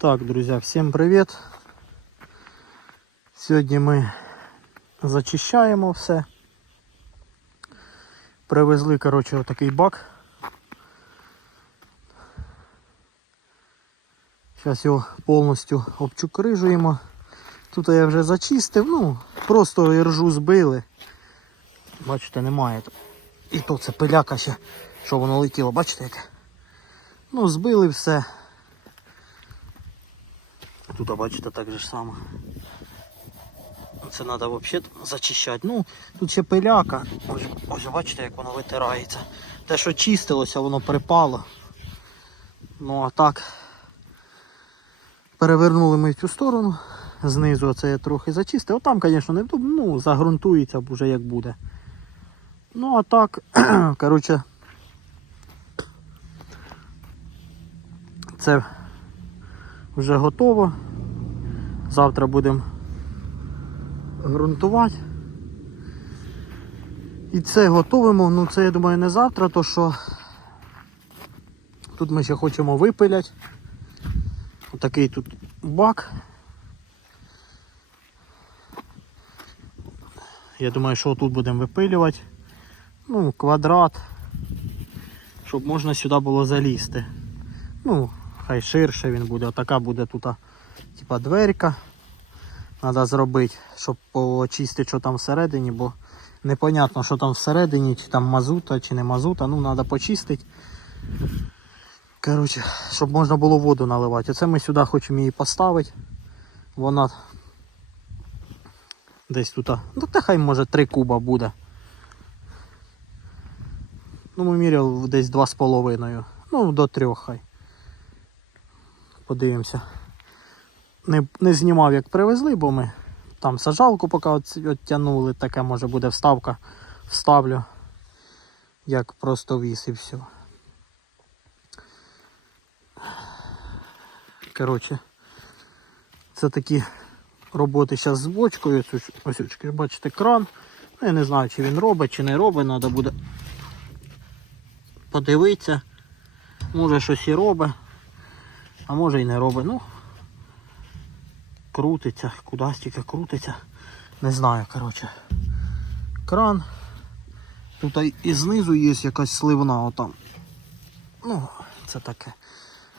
Так, друзья, всем привет. Сьогодні ми зачищаємо все. Привезли, коротше, отакий бак. Зараз його повністю обчукрижуємо. Тут я вже зачистив, ну, просто іржу збили. Бачите, немає. І то це пиляка ще, що воно летіло, бачите яке? Ну, збили все. Тут, бачите, так же ж само. Це треба взагалі зачищати. Ну, тут ще пиляка. Ось, ось бачите, як воно витирається. Те, що чистилося, воно припало. Ну а так. Перевернули ми в цю сторону. Знизу це я трохи зачистив. Отам, звісно, не вдобно, ну, загрунтується вже як буде. Ну а так, коротше, це вже готово. Завтра будемо ґрунтувати. І це готовимо, ну це я думаю не завтра, то що тут ми ще хочемо випиляти. Отакий тут бак. Я думаю, що тут будемо випилювати. Ну, квадрат, щоб можна сюди було залізти. Ну, хай ширше він буде. Отака буде тут типа дверка. Треба зробити, щоб почистити, що там всередині, бо непонятно, що там всередині, чи там мазута, чи не мазута. Ну, треба почистити. Коротше, щоб можна було воду наливати. Оце ми сюди хочемо її поставити. Вона десь тут. Ну, та хай може 3 куба буде. Ну, ми міряли десь 2,5. Ну, до 3 хай. Подивимося. Не, не знімав, як привезли, бо ми там сажалку поки от, оттянули, таке може буде вставка. Вставлю. Як просто віс і все. Коротше, це такі роботи зараз з бочкою. Ось, бачите, кран. Ну, я не знаю, чи він робить, чи не робить, треба буде подивитися. Може щось і робить, а може і не робить. Ну, крутиться, кудись тільки крутиться. Не знаю, коротше. Кран. Тут і- знизу є якась сливна отам. Ну, це таке.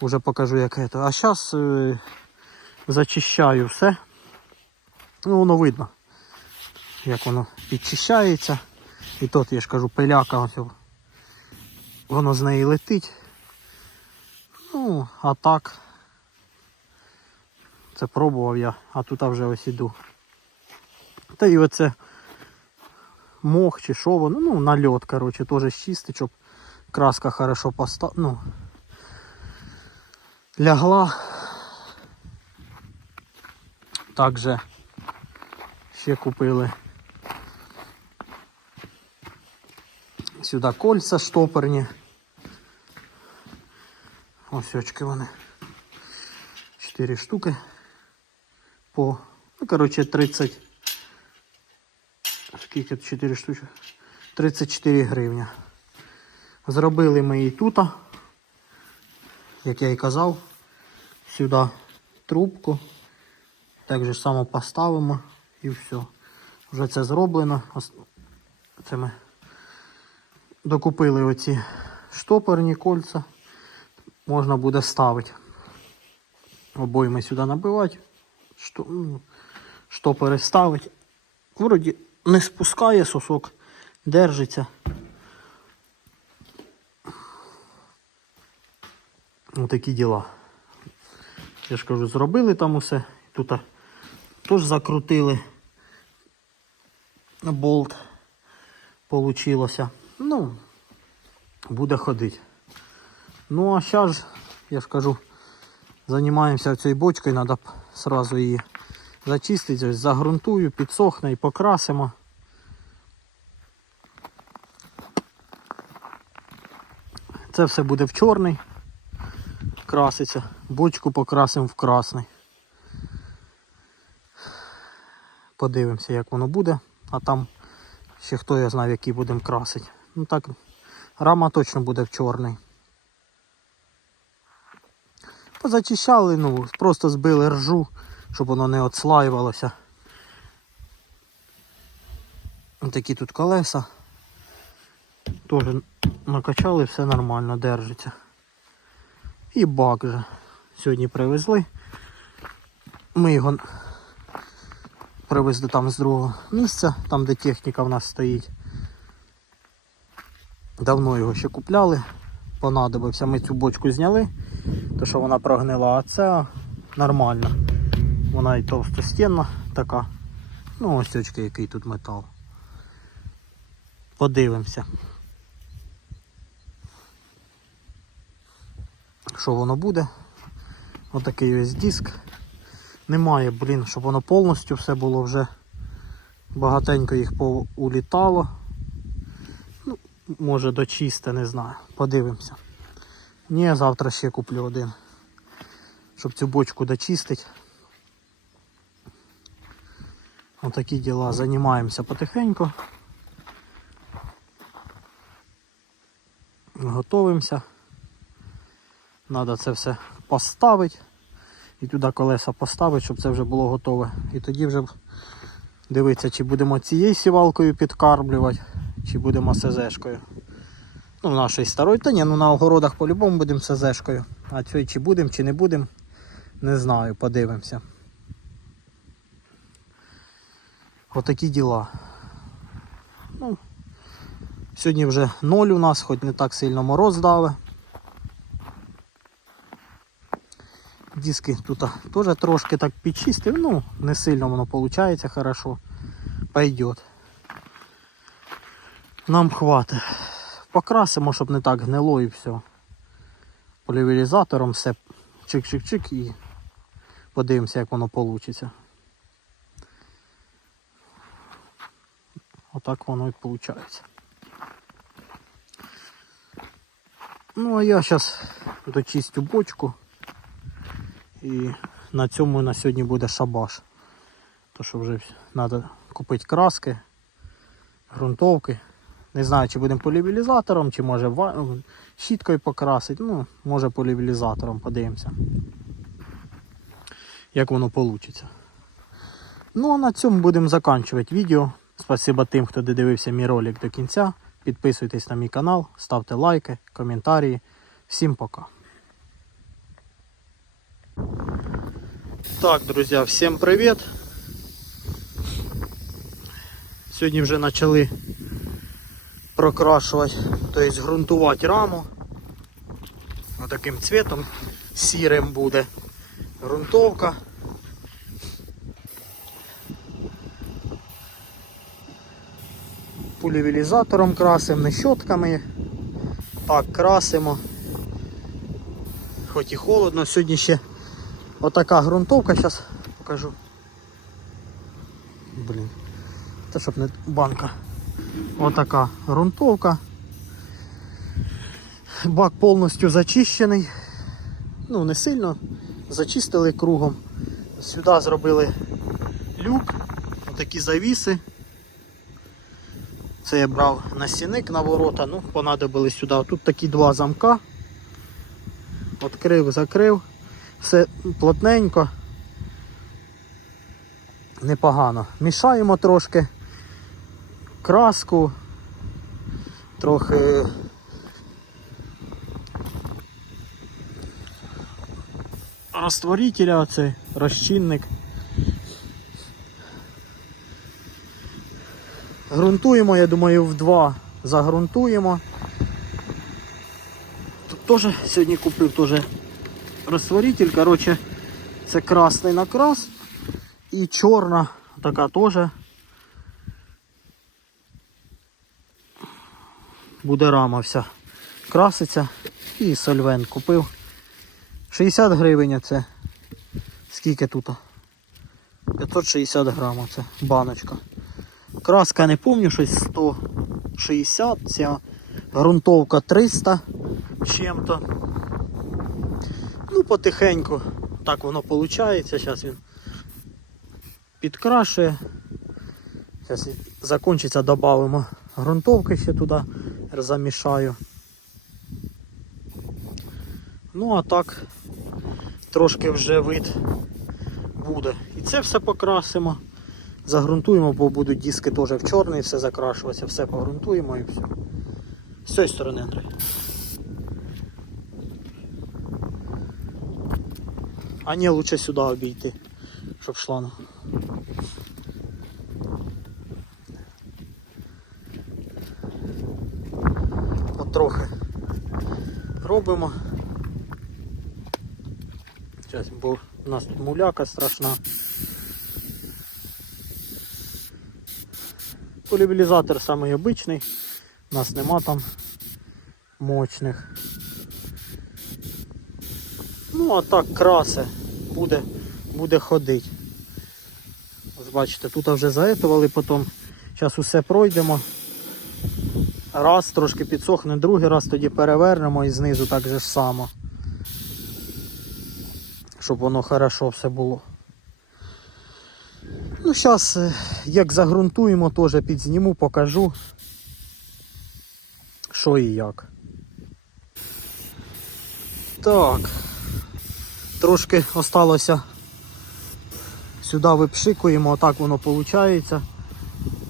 Уже покажу яке то. А зараз е, зачищаю все. Ну, воно видно, як воно підчищається. І тут, я ж кажу, пиляка, воно з неї летить. Ну, а так. Це пробував я, а тут вже ось іду. Та і оце мох чи що воно, ну, нальот, коротше, теж чистить, щоб краска хорошо поста... ну, лягла. Также ще купили сюди кольця штопорні. Ось очки вони. 4 штуки по, ну, короче, 30. Скільки 4 штуки? 34 гривня. Зробили ми її тут, як я і казав, сюди трубку. Так же само поставимо і все. Вже це зроблено. Це ми докупили оці штопорні кольця. Можна буде ставити. Обойми сюди набивати, що, ну, штопори ставити. Вроді не спускає сосок, держиться. Отакі діла. Я ж кажу, зробили там усе. Тут теж закрутили болт. Получилося. Ну, буде ходити. Ну а зараз, я ж кажу, Займаємося цією бочкою, треба сразу її зачистити, ось загрунтую, підсохне і покрасимо. Це все буде в чорний, краситься, бочку покрасимо в красний. Подивимося, як воно буде, а там ще хто я знає, який будемо красити. Ну так, рама точно буде в чорний. Зачищали, ну, просто збили ржу, щоб воно не отслаювалося. Ось Такі тут колеса. Теж накачали, все нормально, держиться. І бак же. Сьогодні привезли. Ми його привезли там з другого місця, там де техніка в нас стоїть. Давно його ще купляли, понадобився. Ми цю бочку зняли, то що вона прогнила, а це нормально. Вона і товстостінна така. Ну ось очки, який тут метал. Подивимося. Що воно буде? Отакий ось диск. Немає, блін, щоб воно повністю все було вже багатенько їх поулітало. Ну, може дочисте, не знаю. Подивимося. Ні, завтра ще куплю один. Щоб цю бочку дочистити. Отакі діла. Займаємося потихеньку. Готовимося. Надо це все поставити. І туди колеса поставити, щоб це вже було готове. І тоді вже дивитися, чи будемо цією сівалкою підкармлювати, чи будемо СЗшкою. Ну, нашої старої, та ні, ну на огородах по-любому будемо СЗшкою. А цієї чи будемо, чи не будемо, не знаю, подивимося. Отакі діла. Ну, сьогодні вже ноль у нас, хоч не так сильно мороз даве. Диски тут теж трошки так підчистив, ну, не сильно воно виходить хорошо. Пойдет. Нам хватить. Покрасимо, щоб не так гнило і все. Полівілізатором все чик-чик-чик і подивимося, як воно вийде. Отак воно і виходить. Ну а я зараз дочистю бочку. І на цьому на сьогодні буде шабаш. То що вже треба купити краски, ґрунтовки. Не знаю, чи будемо полівілізатором, чи може щіткою покрасити. Ну, може полівілізатором, подивимося. Як воно вийде. Ну а на цьому будемо закінчувати відео. Спасибо тим, хто додивився мій ролик до кінця. Підписуйтесь на мій канал, ставте лайки, коментарі. Всім пока. Так, друзья, всем привет! Сьогодні вже почали прокрашувати, тобто ґрунтувати раму. Отаким цветом сірим буде ґрунтовка. Пулівілізатором красимо, не щотками. Так, красимо. Хоч і холодно, сьогодні ще Отака ґрунтовка, зараз покажу. Блін. Це щоб не банка. Отака ґрунтовка. Бак повністю зачищений. Ну, не сильно. Зачистили кругом. Сюди зробили люк, отакі завіси. Це я брав на стіник на ворота, ну, понадобили сюди. Тут такі два замка. Открив, закрив все плотненько, непогано. Мішаємо трошки краску, трохи розтворителя, оцей розчинник. Грунтуємо, я думаю, в два загрунтуємо. Тут теж сьогодні купив теж розтворитель, короче, це красний накрас і чорна така теж. Буде рама вся краситься і сольвент купив. 60 гривень це. Скільки тут? 560 грамів це баночка. Краска не пам'ятаю, щось 160, ця грунтовка 300 чим-то. Ну, потихеньку так воно виходить. Зараз він підкрашує. Зараз закінчиться, додамо ґрунтовки ще туди, замішаю. Ну а так, трошки вже вид буде. І це все покрасимо. Загрунтуємо, бо будуть диски теж в чорний, все закрашуватися, все погрунтуємо і все. З цієї сторони, Андрій. А ні, лучше сюди обійти, щоб шланг. От трохи робимо. Зараз, бо у нас тут муляка страшна. Полібілізатор самий обичний, у нас нема там мощних. Ну а так красе буде, буде ходити. Ось бачите, тут вже заетували, потім зараз усе пройдемо. Раз трошки підсохне, другий раз тоді перевернемо і знизу так же ж само. Щоб воно хорошо все було. Ну, зараз, як загрунтуємо, теж підзніму, покажу, що і як. Так. Трошки осталося. Сюди випшикуємо, отак воно виходить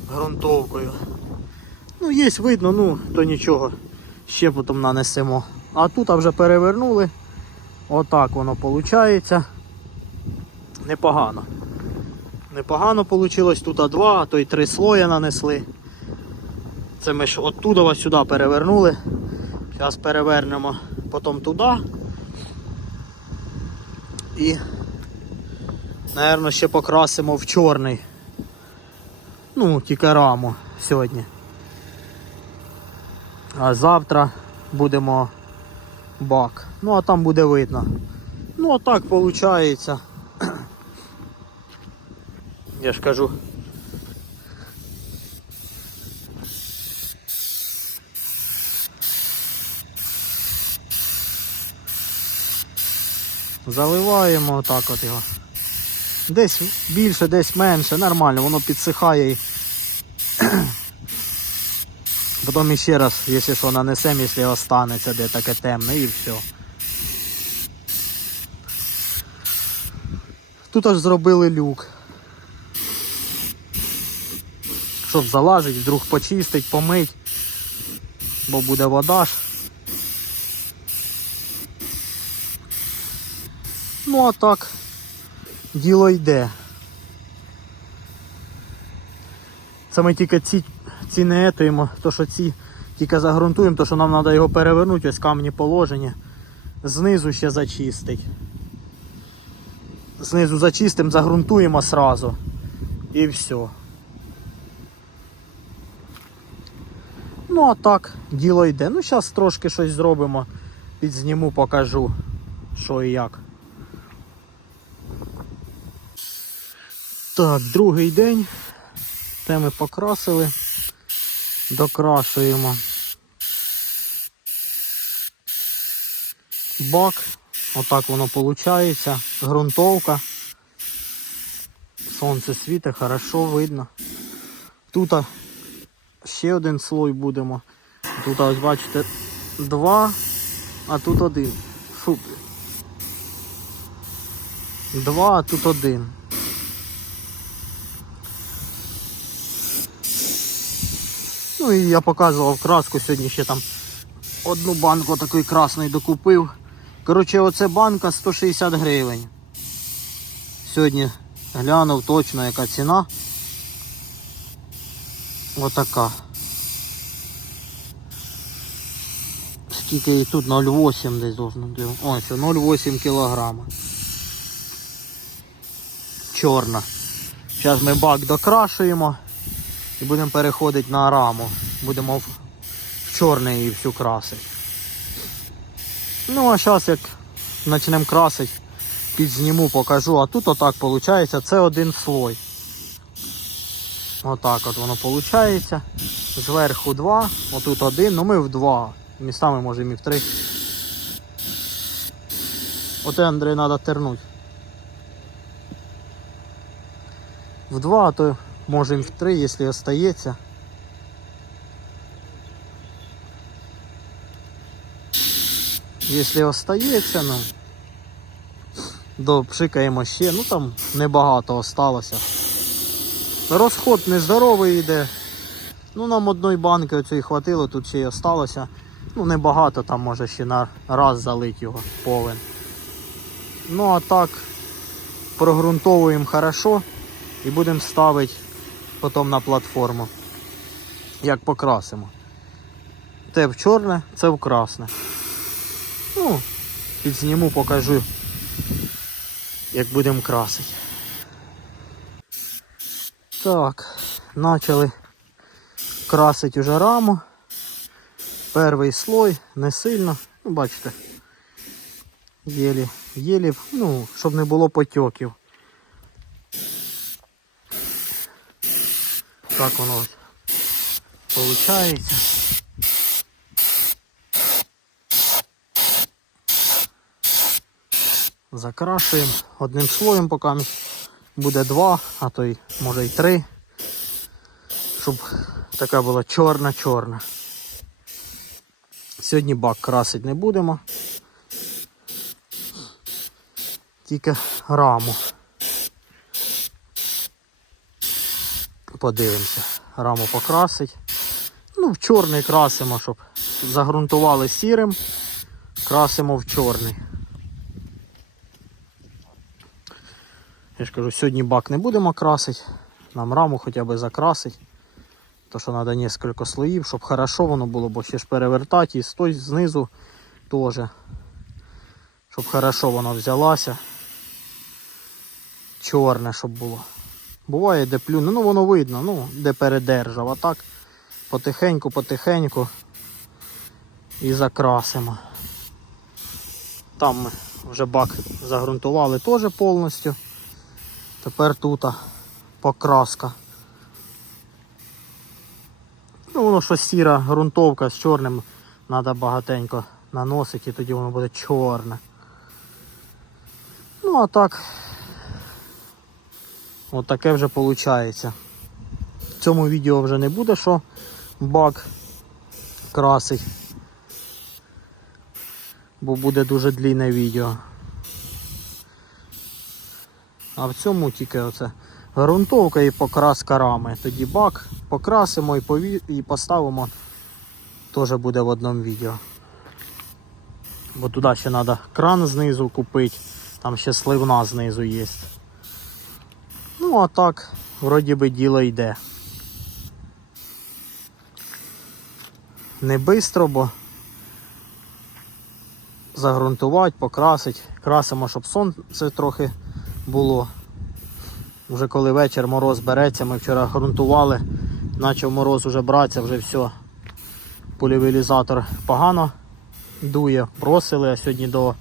грунтовкою. Ну, є видно, ну, то нічого. Ще потім нанесемо. А тут вже перевернули. Отак воно виходить. Непогано. Непогано вийшло. Тут два, а то й три слоя нанесли. Це ми ж оттуда сюди перевернули. Зараз перевернемо потім туди. І, напевно, ще покрасимо в чорний. Ну, тільки раму сьогодні. А завтра будемо бак. Ну а там буде видно. Ну а так виходить. Я ж кажу. Заливаємо отак от його. Десь більше, десь менше, нормально, воно підсихає і Потім ще раз, якщо що, нанесемо, якщо останеться де таке темне і все. Тут аж зробили люк. Щоб залажить, вдруг почистить, помить, бо буде вода ж. Ну а так, діло йде. Це ми тільки ці, ці не етуємо, то що ці тільки загрунтуємо, то що нам треба його перевернути, ось камні положені. Знизу ще зачистить. Знизу зачистимо, загрунтуємо сразу. І все. Ну а так, діло йде. Ну зараз трошки щось зробимо. Підзніму, покажу, що і як. Так, другий день. Те ми покрасили, докрашуємо. Бак, отак воно виходить, ґрунтовка. Сонце світить, хорошо видно. Тут ще один слой будемо. Тут ось бачите два, а тут один. Фу. Два, а тут один. Ну і я показував краску, сьогодні ще там одну банку такої красної докупив. Коротше, оце банка 160 гривень. Сьогодні глянув точно яка ціна. Отака. Скільки і тут 0,8 десь должно бути. Ось 0,8 кілограма. Чорна. Зараз ми бак докрашуємо і будемо переходити на раму. Будемо в чорний її всю красити. Ну а зараз як почнемо красити, підзніму, покажу. А тут отак виходить, це один слой. Отак от воно виходить. Зверху два, отут один, ну ми в два. Містами можемо і в три. Оте Андрій треба тернути. В два, а то можемо в три, якщо остається. Якщо остається, ну. допшикаємо ще, ну там небагато осталося. Розход нездоровий йде. Ну нам одної банки оцієї хватило, тут ще й осталося. Ну небагато, там може ще на раз залить його повен. Ну а так прогрунтовуємо хорошо і будемо ставити потім на платформу. Як покрасимо. Те в чорне, це в красне. Ну, підзніму, покажу, як будемо красити. Так, почали красити уже раму. Перший слой, не сильно, ну бачите, єлі, єлі, ну, щоб не було потьоків. Так воно получається. Закрашуємо одним слоєм, поки буде два, а то й може й три. Щоб така була чорна-чорна. Сьогодні бак красити не будемо. Тільки раму. Подивимося. Раму покрасить. Ну, в чорний красимо, щоб загрунтували сірим, красимо в чорний. Я ж кажу, сьогодні бак не будемо красити, нам раму хоча б закрасить. То що треба кілька слоїв, щоб хорошо воно було, бо ще ж перевертати і з той знизу теж. Щоб хорошо воно взялося. Чорне, щоб було. Буває, де плюне, ну воно видно, ну, де передержав. А так потихеньку, потихеньку і закрасимо. Там ми вже бак загрунтували теж повністю. Тепер тут покраска. Ну, воно що сіра ґрунтовка з чорним треба багатенько наносити і тоді воно буде чорне. Ну а так, от таке вже виходить. В цьому відео вже не буде, що бак красить, бо буде дуже длінне відео. А в цьому тільки оце грунтовка і покраска рами. Тоді бак покрасимо і, пові... і поставимо. Теж буде в одному відео. Бо туди ще треба кран знизу купити, там ще сливна знизу є. Ну а так, вроді би діло йде. Не швидко, бо загрунтувати, покрасити. Красимо, щоб сонце трохи було. Вже коли вечір мороз береться, ми вчора грунтували, почав мороз уже братися, вже все. Пулівілізатор погано дує, бросили, а сьогодні до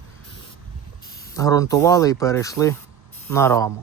грунтували і перейшли на раму.